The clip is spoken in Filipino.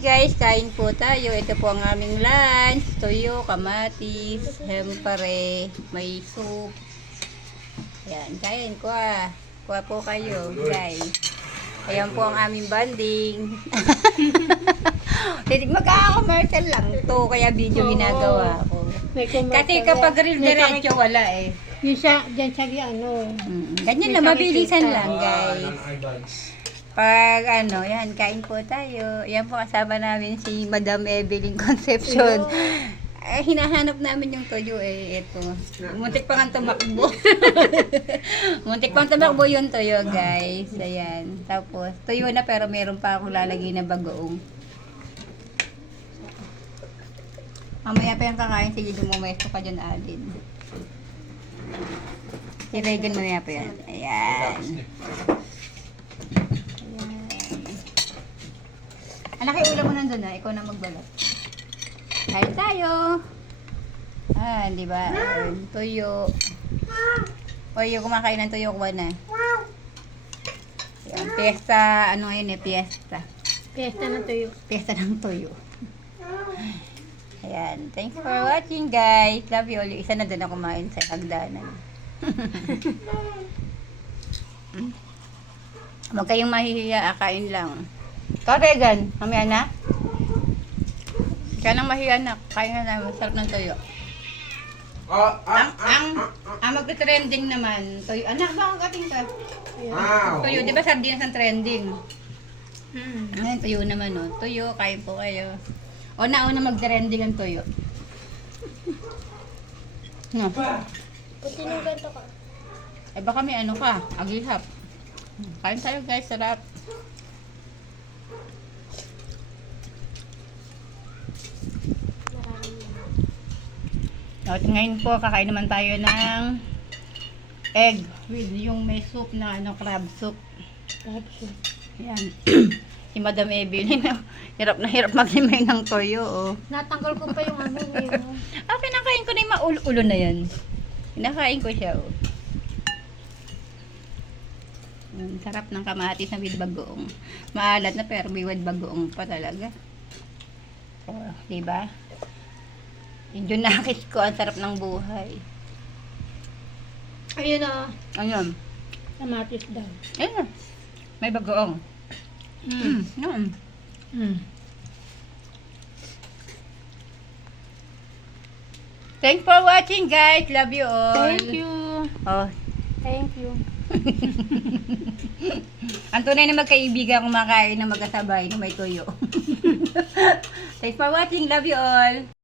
Guys, kain po tayo. Ito po ang aming lunch. Toyo, kamatis, hempare, may soup. Ayan, kain ko ah. Kuha po kayo, guys. Ayan po ang aming banding. Magkaka-commercial lang to, kaya video ginagawa ko. Kasi kapag real diretso, wala eh. Yung siya, dyan siya ano. Ganyan na, mabilisan lang, guys. Pag yan, kain po tayo. Yan po kasama namin si Madam Evelyn Concepcion. Hinahanap namin yung toyo eh. Ito. Muntik pa nga tumakbo. Muntik pang tumakbo yung toyo, guys. Ayan. Tapos, toyo na pero meron pa akong lalagay na bagoong. Mamaya pa yung kakain. Sige, dumumesto ka dyan, Alin. Si Regan mamaya pa yan. Ayan. Anak, ulam mo nandun na. Ikaw na magbalat. Kain tayo. Di ba? Tuyo. Tuyo, kumakain ng tuyo ko na. Yan, piyesta, ngayon eh, piyesta. Piyesta ng tuyo. Piyesta ng tuyo. Ayan. Thanks for watching, guys. Love you all. Isa na doon na kumain sa hagdanan. Huwag kayong mahihiya. Kain lang. Ikaw, Regan, mamaya na? Kaya nang mahiya na, kain na namin, sarap ng toyo. Ang magte-trending naman, toyo. Anak, bakit ating ka? Toyo, di ba sardinas ang trending? Ngayon, toyo naman, no? Toyo, kain po kayo. O, nauna mag-trending ang toyo. No? Puti ng ganito ka. Eh, baka may ka, agihap. Kain tayo, guys, sarap. At ngayon po, kakain naman tayo ng egg with yung may soup na crab soup. Crab soup. Yan. Si Madam Evelyn, hirap na hirap maglimay ng toyo. Oh. Natanggal ko pa yung yung... Pinakain ko na yung maulo na yan. Pinakain ko siya. Oh. Sarap ng kamatis na with bagoong. Maalat na pero may with bagoong pa talaga. Oh, diba? Yung nakis ko, ang sarap ng buhay. Ayun na. Ayun. Kamatis daw. Ayun. May bagoong. Thanks for watching, guys. Love you all. Thank you. Oh. Thank you. Ang tunay na magkaibigan kumakain na magkasabay na may tuyo. Thanks for watching. Love you all.